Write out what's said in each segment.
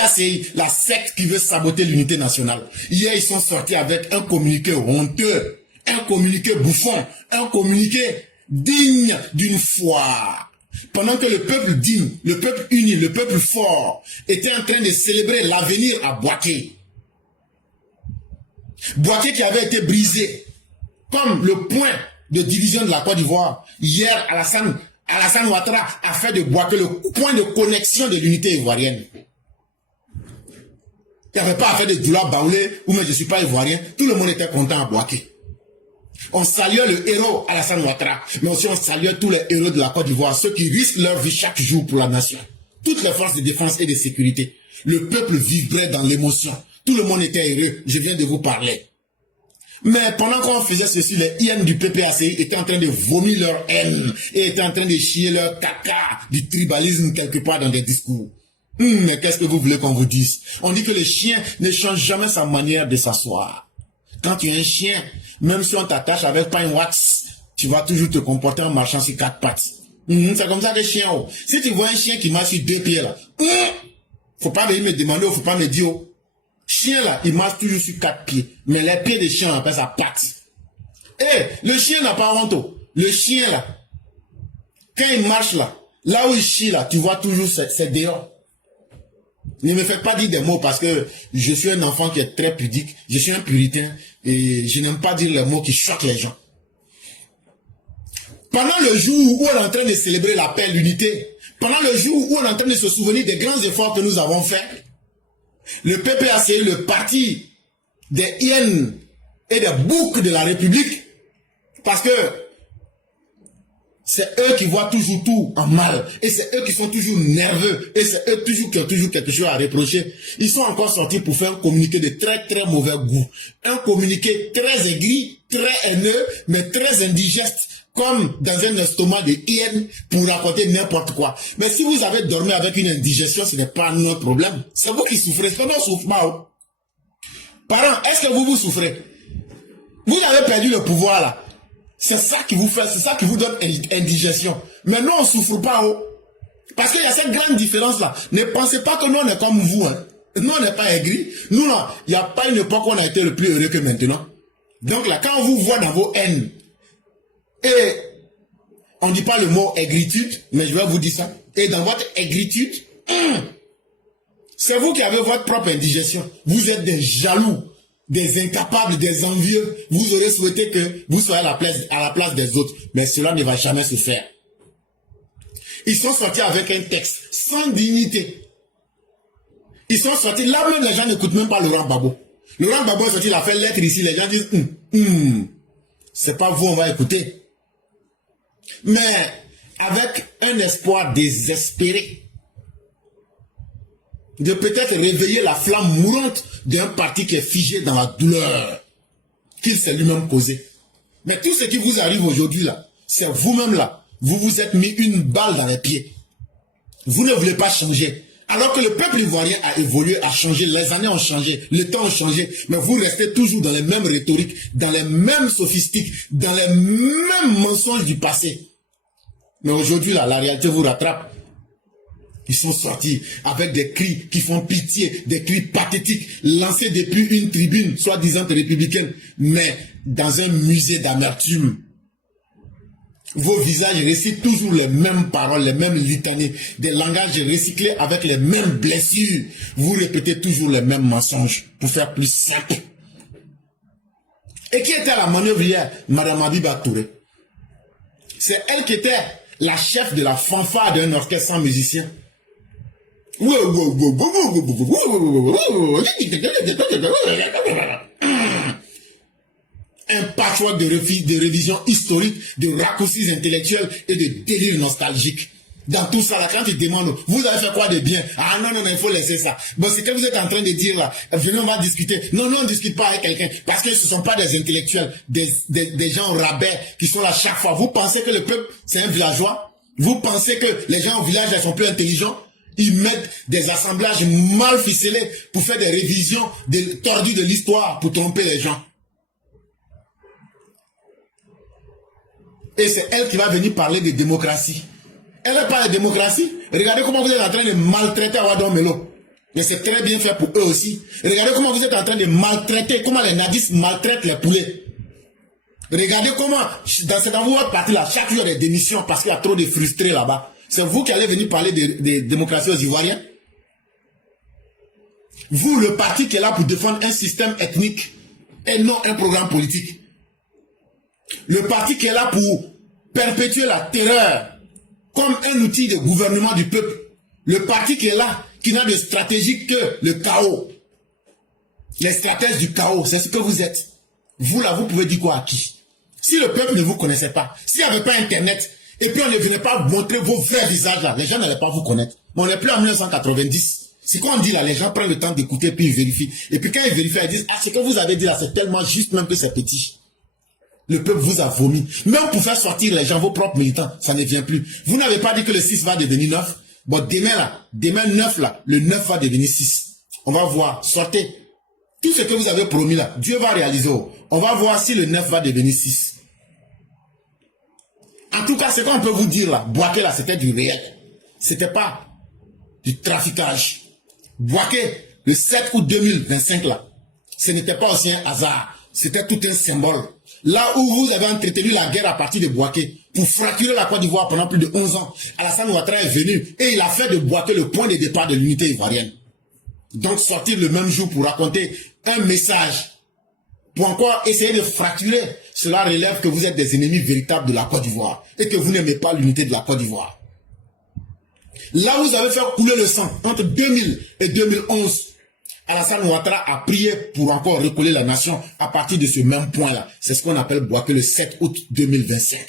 PPACI, la secte qui veut saboter l'unité nationale. Hier, ils sont sortis avec un communiqué honteux, un communiqué bouffon, un communiqué digne d'une foi. Pendant que le peuple digne, le peuple uni, le peuple fort était en train de célébrer l'avenir à Boaké. Boaké qui avait été brisé comme le point de division de la Côte d'Ivoire. Hier, Alassane Ouattara a fait de Boaké le point de connexion de l'unité ivoirienne. Il n'y avait pas à faire de douleur baoulé ou mais je ne suis pas ivoirien. Tout le monde était content à Boaké. On saluait le héros Alassane Ouattara, mais aussi on saluait tous les héros de la Côte d'Ivoire, ceux qui risquent leur vie chaque jour pour la nation. Toutes les forces de défense et de sécurité. Le peuple vibrait dans l'émotion. Tout le monde était heureux. Je viens de vous parler. Mais pendant qu'on faisait ceci, les hyènes du PPACI étaient en train de vomir leur haine et étaient en train de chier leur caca du tribalisme quelque part dans des discours. Mais qu'est-ce que vous voulez qu'on vous dise? On dit que le chien ne change jamais sa manière de s'asseoir. Quand tu es un chien, même si on t'attache avec pas un wax, tu vas toujours te comporter en marchant sur 4 pattes. C'est comme ça que les chiens. Oh. Si tu vois un chien qui marche sur 2 pieds là, faut pas venir me demander, faut pas me dire. Oh. Chien là, il marche toujours sur 4 pieds. Mais les pieds des chiens, on appelle ça pattes. Eh, le chien n'a pas honte. Oh. Le chien là, quand il marche là, là où il chie là, tu vois toujours c'est dehors. Ne me faites pas dire des mots parce que je suis un enfant qui est très pudique. Je suis un puritain et je n'aime pas dire les mots qui choquent les gens. Pendant le jour où on est en train de célébrer la paix, l'unité, pendant le jour où on est en train de se souvenir des grands efforts que nous avons faits, le PPACI, le parti des hyènes et des boucs de la République, parce que c'est eux qui voient toujours tout en mal. Et c'est eux qui sont toujours nerveux. Et c'est eux toujours qui ont toujours quelque chose à reprocher. Ils sont encore sortis pour faire un communiqué de très très mauvais goût. Un communiqué très aigri, très haineux, mais très indigeste. Comme dans un estomac de hyène pour raconter n'importe quoi. Mais si vous avez dormi avec une indigestion, ce n'est pas notre problème. C'est vous qui souffrez. C'est nous souffrons pas. Parents, est-ce que vous souffrez? Vous avez perdu le pouvoir là. C'est ça qui vous fait, c'est ça qui vous donne indigestion. Mais nous, on ne souffre pas. Oh. Parce qu'il y a cette grande différence-là. Ne pensez pas que nous, on est comme vous. Hein. Nous, on n'est pas aigris. Nous, non, il n'y a pas une époque où on a été le plus heureux que maintenant. Donc là, quand on vous voit dans vos haines, et on ne dit pas le mot aigritude, mais je vais vous dire ça. Et dans votre aigritude, c'est vous qui avez votre propre indigestion. Vous êtes des jaloux. Des incapables, des envieux, vous aurez souhaité que vous soyez à la place des autres. Mais cela ne va jamais se faire. Ils sont sortis avec un texte sans dignité. Ils sont sortis, là même les gens n'écoutent même pas Laurent Gbagbo. Laurent Gbagbo est sorti, il a fait lettre ici, les gens disent, c'est pas vous, on va écouter. Mais avec un espoir désespéré, de peut-être réveiller la flamme mourante d'un parti qui est figé dans la douleur qu'il s'est lui-même causé. Mais tout ce qui vous arrive aujourd'hui là, c'est vous-même là. Vous vous êtes mis une balle dans les pieds. Vous ne voulez pas changer. Alors que le peuple ivoirien a évolué, a changé, les années ont changé, le temps a changé, mais vous restez toujours dans les mêmes rhétoriques, dans les mêmes sophistiques, dans les mêmes mensonges du passé. Mais aujourd'hui là, la réalité vous rattrape. Ils sont sortis avec des cris qui font pitié, des cris pathétiques, lancés depuis une tribune, soi-disant républicaine, mais dans un musée d'amertume. Vos visages récitent toujours les mêmes paroles, les mêmes litanies, des langages recyclés avec les mêmes blessures. Vous répétez toujours les mêmes mensonges pour faire plus simple. Et qui était à la manœuvre hier? Madame Habiba Touré. C'est elle qui était la chef de la fanfare d'un orchestre sans musicien. Un patchwork de révision historique, de raccourcis intellectuels et de délire nostalgique. Dans tout ça, là, quand tu demandes, vous avez fait quoi de bien? Ah non, il faut laisser ça. Bon, c'est que vous êtes en train de dire là, venez, on va discuter. Non, on ne discute pas avec quelqu'un, parce que ce ne sont pas des intellectuels, des gens au rabais qui sont là chaque fois. Vous pensez que le peuple, c'est un villageois? Vous pensez que les gens au village, ils sont plus intelligents? Ils mettent des assemblages mal ficelés pour faire des révisions tordues de l'histoire pour tromper les gens. Et c'est elle qui va venir parler de démocratie. Elle ne parle de démocratie. Regardez comment vous êtes en train de maltraiter Awadon Melo. Mais c'est très bien fait pour eux aussi. Regardez comment vous êtes en train de maltraiter, comment les nadistes maltraitent les poulets. Regardez comment, dans votre parti là, chaque jour il y a des démissions parce qu'il y a trop de frustrés là-bas. C'est vous qui allez venir parler de démocratie aux Ivoiriens. Vous, le parti qui est là pour défendre un système ethnique et non un programme politique. Le parti qui est là pour perpétuer la terreur comme un outil de gouvernement du peuple. Le parti qui est là, qui n'a de stratégie que le chaos. Les stratèges du chaos, c'est ce que vous êtes. Vous là, vous pouvez dire quoi à qui? Si le peuple ne vous connaissait pas, s'il n'y avait pas Internet, et puis on ne venait pas montrer vos vrais visages là, les gens n'allaient pas vous connaître. Mais on n'est plus en 1990. C'est quoi on dit là, les gens prennent le temps d'écouter puis ils vérifient. Et puis quand ils vérifient, ils disent, ah, ce que vous avez dit là, c'est tellement juste même que c'est petit. Le peuple vous a vomi. Même pour faire sortir les gens, vos propres militants, ça ne vient plus. Vous n'avez pas dit que le 6 va devenir 9. Bon, demain là, demain 9 là, le 9 va devenir 6. On va voir, sortez. Tout ce que vous avez promis là, Dieu va réaliser. On va voir si le 9 va devenir 6. En tout cas, ce qu'on peut vous dire là, Bouaké là, c'était du réel. C'était pas du traficage. Bouaké, le 7 août 2025 là, ce n'était pas aussi un hasard. C'était tout un symbole. Là où vous avez entretenu la guerre à partir de Bouaké pour fracturer la Côte d'Ivoire pendant plus de 11 ans, Alassane Ouattara est venu et il a fait de Bouaké le point de départ de l'unité ivoirienne. Donc sortir le même jour pour raconter un message, pour encore essayer de fracturer, cela relève que vous êtes des ennemis véritables de la Côte d'Ivoire et que vous n'aimez pas l'unité de la Côte d'Ivoire. Là où vous avez fait couler le sang entre 2000 et 2011, Alassane Ouattara a prié pour encore recoller la nation à partir de ce même point-là. C'est ce qu'on appelle Bouaké le 7 août 2025.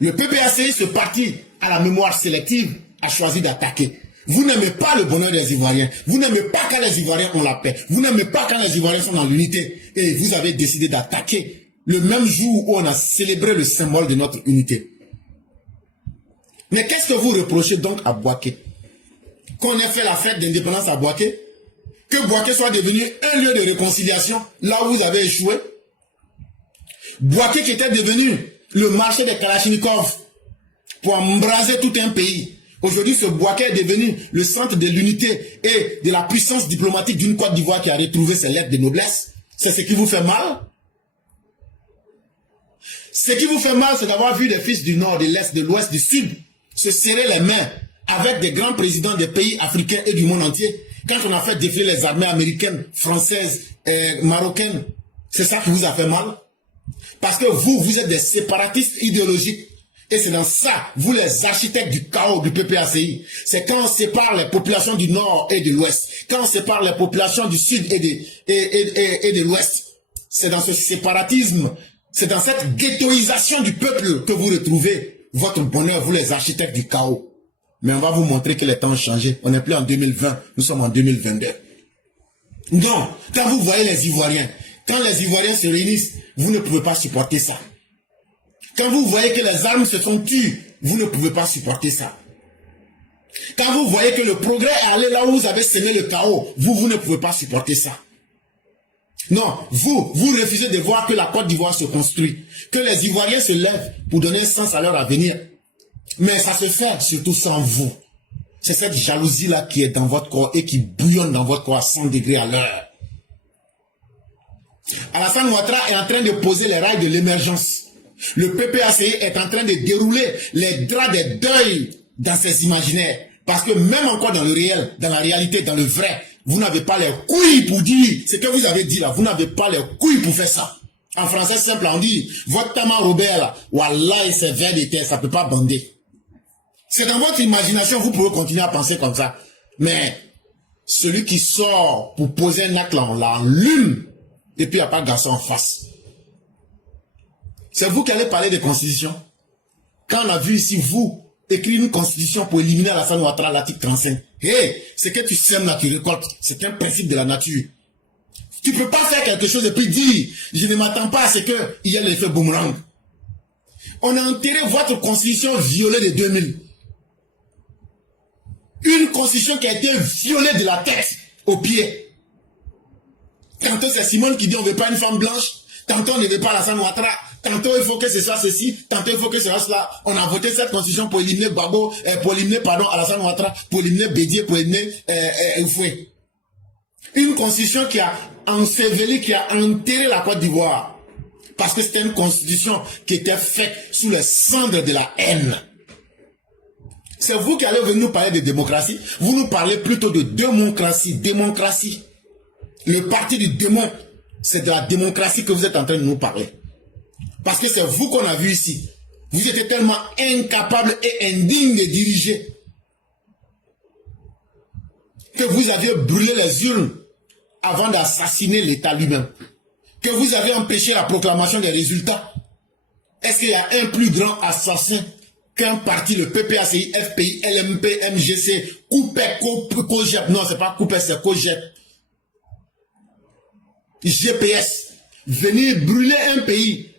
Le PPACI, ce parti à la mémoire sélective, a choisi d'attaquer. Vous n'aimez pas le bonheur des Ivoiriens. Vous n'aimez pas quand les Ivoiriens ont la paix. Vous n'aimez pas quand les Ivoiriens sont dans l'unité. Et vous avez décidé d'attaquer le même jour où on a célébré le symbole de notre unité. Mais qu'est-ce que vous reprochez donc à Bouaké? Qu'on ait fait la fête d'indépendance à Bouaké? Que Bouaké soit devenu un lieu de réconciliation là où vous avez échoué? Bouaké qui était devenu le marché des Kalachnikov pour embraser tout un pays. Aujourd'hui, ce Bouaké est devenu le centre de l'unité et de la puissance diplomatique d'une Côte d'Ivoire qui a retrouvé ses lettres de noblesse. C'est ce qui vous fait mal? Ce qui vous fait mal, c'est d'avoir vu des fils du Nord, de l'Est, de l'Ouest, du Sud se serrer les mains avec des grands présidents des pays africains et du monde entier. Quand on a fait défiler les armées américaines, françaises, marocaines, c'est ça qui vous a fait mal? Parce que vous êtes des séparatistes idéologiques. Et c'est dans ça, vous les architectes du chaos du PPACI. C'est quand on sépare les populations du Nord et de l'Ouest. Quand on sépare les populations du Sud et de l'Ouest. C'est dans ce séparatisme, c'est dans cette ghettoisation du peuple que vous retrouvez votre bonheur, vous les architectes du chaos. Mais on va vous montrer que les temps ont changé. On n'est plus en 2020, nous sommes en 2022. Non, quand vous voyez les Ivoiriens, quand les Ivoiriens se réunissent, vous ne pouvez pas supporter ça. Quand vous voyez que les armes se sont tues, vous ne pouvez pas supporter ça. Quand vous voyez que le progrès est allé là où vous avez semé le chaos, vous ne pouvez pas supporter ça. Non, vous refusez de voir que la Côte d'Ivoire se construit, que les Ivoiriens se lèvent pour donner un sens à leur avenir. Mais ça se fait surtout sans vous. C'est cette jalousie-là qui est dans votre corps et qui bouillonne dans votre corps à 100 degrés à l'heure. Alassane Ouattara est en train de poser les rails de l'émergence. Le PPACI est en train de dérouler les draps des deuils dans ses imaginaires. Parce que même encore dans le réel, dans la réalité, dans le vrai, vous n'avez pas les couilles pour dire ce que vous avez dit là. Vous n'avez pas les couilles pour faire ça. En français simple, on dit, votre Tama Robert là, wallah, c'est vers des terres, ça ne peut pas bander. C'est dans votre imagination, vous pouvez continuer à penser comme ça. Mais celui qui sort pour poser un acte là, on l'allume. Et puis il n'y a pas de garçon en face. C'est vous qui allez parler de constitution. Quand on a vu ici, vous, écrire une constitution pour éliminer Alassane Ouattara, l'article 35. Hey, c'est que tu sèmes là, tu récoltes. C'est un principe de la nature. Tu ne peux pas faire quelque chose et puis dire, je ne m'attends pas à ce qu'il y ait l'effet boomerang. On a enterré votre constitution violée de 2000. Une constitution qui a été violée de la tête aux pieds. Tantôt c'est Simone qui dit on ne veut pas une femme blanche. Tantôt on ne veut pas Alassane Ouattara. Tantôt il faut que ce soit ceci, tantôt il faut que ce soit cela. On a voté cette constitution pour éliminer Babo, pour éliminer, Alassane Ouattara, pour éliminer Bédié, pour éliminer Oufoué. Une constitution qui a enseveli, qui a enterré la Côte d'Ivoire. Parce que c'était une constitution qui était faite sous le cendre de la haine. C'est vous qui allez venir nous parler de démocratie. Vous nous parlez plutôt de démocratie. Démocratie. Le parti du démon, c'est de la démocratie que vous êtes en train de nous parler. Parce que c'est vous qu'on a vu ici. Vous étiez tellement incapable et indigne de diriger que vous aviez brûlé les urnes avant d'assassiner l'État lui-même. Que vous avez empêché la proclamation des résultats. Est-ce qu'il y a un plus grand assassin qu'un parti, le PPACI, FPI, LMP, MGC, Coupec, COGEP, non, c'est pas Coupec, c'est COGEP, GPS, venir brûler un pays.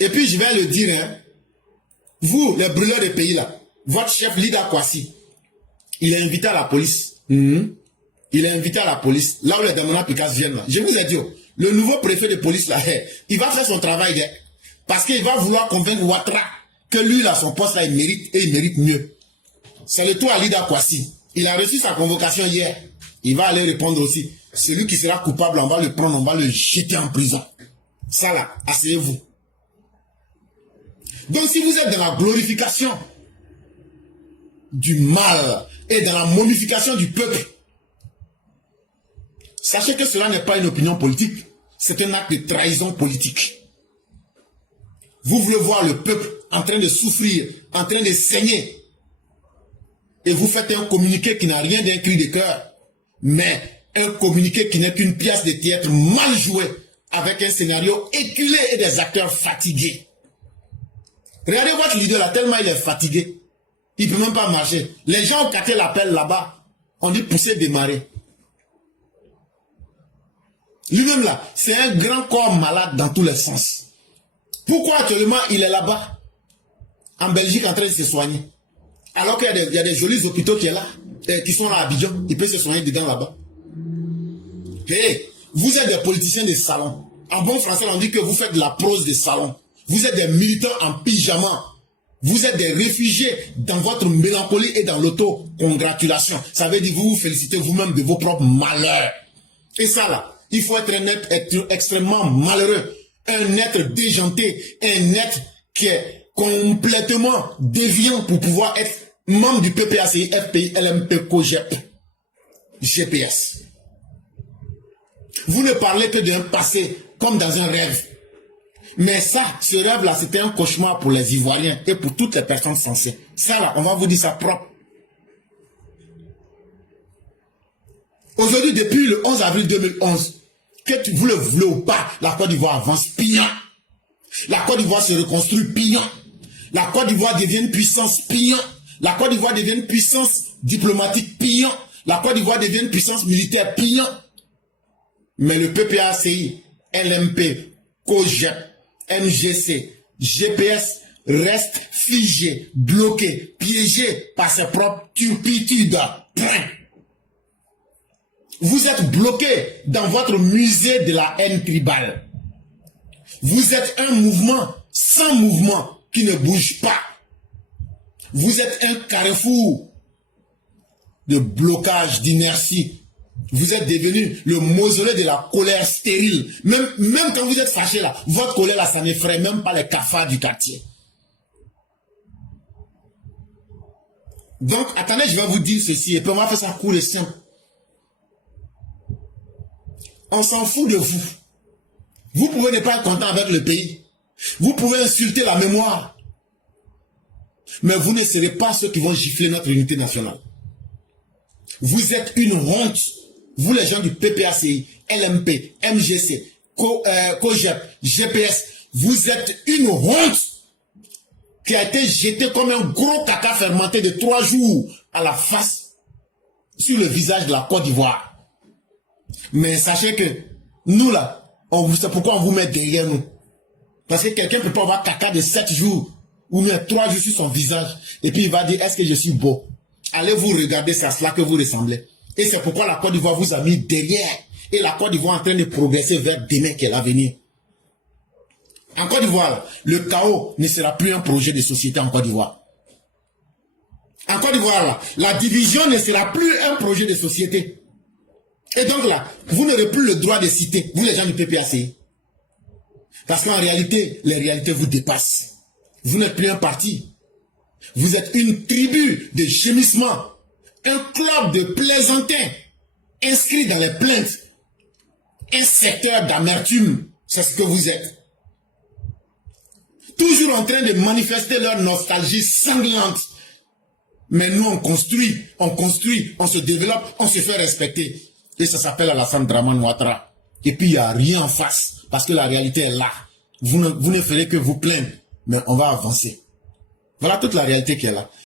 Et puis je vais le dire, hein, vous, les brûleurs des pays là, votre chef Lida Kwasi, il est invité à la police. Il est invité à la police, là où les Damona Picasso viennent là. Je vous ai dit, le nouveau préfet de police là, il va faire son travail, parce qu'il va vouloir convaincre Ouattara que lui là, son poste là, il mérite, et il mérite mieux. C'est le tour à Lida Kwasi. Il a reçu sa convocation hier. Il va aller répondre aussi. Celui qui sera coupable, on va le prendre, on va le jeter en prison. Ça là, asseyez-vous. Donc si vous êtes dans la glorification du mal et dans la momification du peuple, sachez que cela n'est pas une opinion politique, c'est un acte de trahison politique. Vous voulez voir le peuple en train de souffrir, en train de saigner, et vous faites un communiqué qui n'a rien d'un cri de cœur, mais un communiqué qui n'est qu'une pièce de théâtre mal jouée, avec un scénario éculé et des acteurs fatigués. Regardez votre leader là, tellement il est fatigué, il ne peut même pas marcher. Les gens ont capté l'appel là-bas, on dit pousser, démarrer. Lui-même là, c'est un grand corps malade dans tous les sens. Pourquoi actuellement il est là-bas, en Belgique, en train de se soigner? Alors qu'il y a des jolis hôpitaux qui sont là à Abidjan, il peut se soigner dedans là-bas. Hey, vous êtes des politiciens de salon. En bon français, on dit que vous faites de la prose de salon. Vous êtes des militants en pyjama. Vous êtes des réfugiés dans votre mélancolie et dans l'auto-congratulation. Ça veut dire que vous vous félicitez vous-même de vos propres malheurs. Et ça là, il faut être un être extrêmement malheureux. Un être déjanté, un être qui est complètement déviant pour pouvoir être membre du PPACI, FPI, LMP, COGEP, GPS. Vous ne parlez que d'un passé comme dans un rêve. Mais ça, ce rêve-là, c'était un cauchemar pour les Ivoiriens et pour toutes les personnes sensées. Ça là, on va vous dire ça propre. Aujourd'hui, depuis le 11 avril 2011, que vous le voulez ou pas, la Côte d'Ivoire avance pignon. La Côte d'Ivoire se reconstruit pignon. La Côte d'Ivoire devient une puissance pignon. La Côte d'Ivoire devient une puissance diplomatique pignon. La Côte d'Ivoire devient une puissance militaire pignon. Mais le PPACI, LMP, COGEP, MGC, GPS reste figé, bloqué, piégé par ses propres turpitudes. Vous êtes bloqué dans votre musée de la haine tribale. Vous êtes un mouvement sans mouvement qui ne bouge pas. Vous êtes un carrefour de blocage, d'inertie. Vous êtes devenu le mausolée de la colère stérile. Même quand vous êtes fâché là, votre colère là, ça n'effraie même pas les cafards du quartier. Donc, attendez, je vais vous dire ceci, et puis on va faire ça court et simple. On s'en fout de vous. Vous pouvez ne pas être content avec le pays. Vous pouvez insulter la mémoire. Mais vous ne serez pas ceux qui vont gifler notre unité nationale. Vous êtes une honte. Vous les gens du PPACI, LMP, MGC, COGEP, GPS, vous êtes une honte qui a été jetée comme un gros caca fermenté de 3 jours à la face, sur le visage de la Côte d'Ivoire. Mais sachez que nous là, c'est pourquoi on vous met derrière nous. Parce que quelqu'un ne peut pas avoir caca de 7 jours ou bien 3 jours sur son visage et puis il va dire est-ce que je suis beau? Allez vous regarder, c'est à cela que vous ressemblez. Et c'est pourquoi la Côte d'Ivoire vous a mis derrière. Et la Côte d'Ivoire est en train de progresser vers demain qui est l'avenir. En Côte d'Ivoire, le chaos ne sera plus un projet de société en Côte d'Ivoire. En Côte d'Ivoire, la division ne sera plus un projet de société. Et donc là, vous n'aurez plus le droit de citer, vous les gens du PPACI. Parce qu'en réalité, les réalités vous dépassent. Vous n'êtes plus un parti. Vous êtes une tribu de gémissement, un club de plaisantins inscrit dans les plaintes, un secteur d'amertume. C'est ce que vous êtes. Toujours en train de manifester leur nostalgie sanglante. Mais nous, on construit, on se développe, on se fait respecter. Et ça s'appelle Alassane Dramane Ouattara. Et puis, il n'y a rien en face. Parce que la réalité est là. Vous ne ferez que vous plaindre. Mais on va avancer. Voilà toute la réalité qui est là.